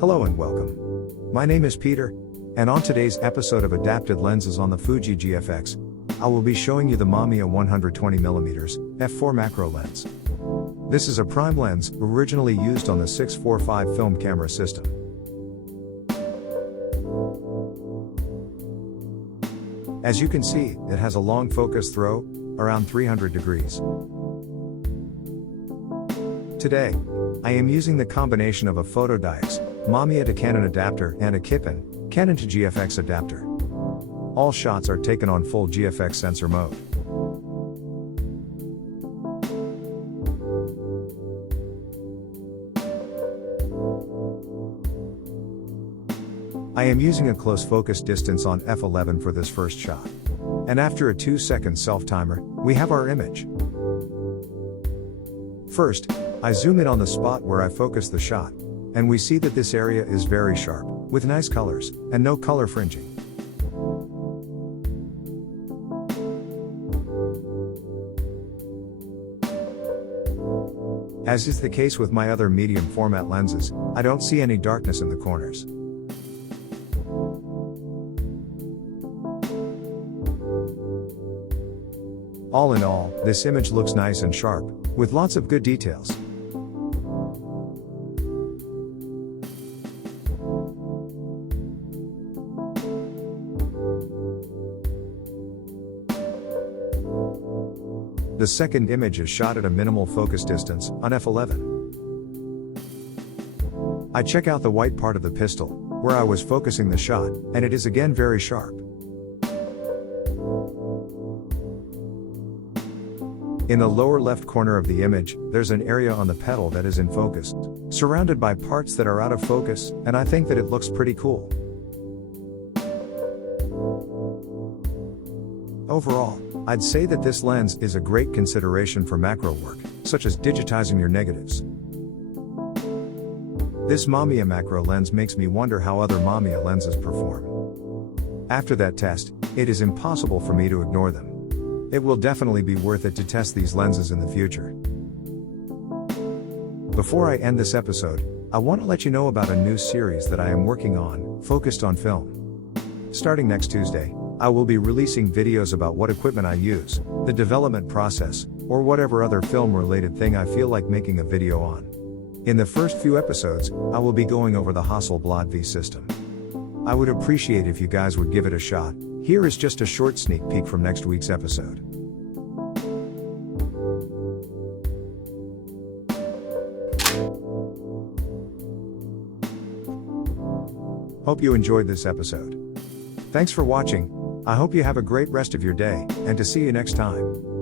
Hello and welcome. My name is Peter, and on today's episode of Adapted Lenses on the Fuji GFX, I will be showing you the Mamiya 120mm f4 macro lens. This is a prime lens originally used on the 645 film camera system. As you can see, it has a long focus throw, around 300 degrees. Today, I am using the combination of a Fotodiox, Mamiya to Canon adapter and a Kipon, Canon to GFX adapter. All shots are taken on full GFX sensor mode. I am using a close focus distance on f11 for this first shot. And after a 2-second self-timer, we have our image. First, I zoom in on the spot where I focus the shot, and we see that this area is very sharp, with nice colors, and no color fringing. As is the case with my other medium format lenses, I don't see any darkness in the corners. All in all, this image looks nice and sharp, with lots of good details. The second image is shot at a minimal focus distance, on f11. I check out the white part of the pistol, where I was focusing the shot, and it is again very sharp. In the lower left corner of the image, there's an area on the petal that is in focus, surrounded by parts that are out of focus, and I think that it looks pretty cool. Overall, I'd say that this lens is a great consideration for macro work, such as digitizing your negatives. This Mamiya macro lens makes me wonder how other Mamiya lenses perform. After that test, it is impossible for me to ignore them. It will definitely be worth it to test these lenses in the future. Before I end this episode, I want to let you know about a new series that I am working on, focused on film. Starting next Tuesday, I will be releasing videos about what equipment I use, the development process, or whatever other film-related thing I feel like making a video on. In the first few episodes, I will be going over the Hasselblad V system. I would appreciate if you guys would give it a shot. Here is just a short sneak peek from next week's episode. Hope you enjoyed this episode. Thanks for watching. I hope you have a great rest of your day, and to see you next time.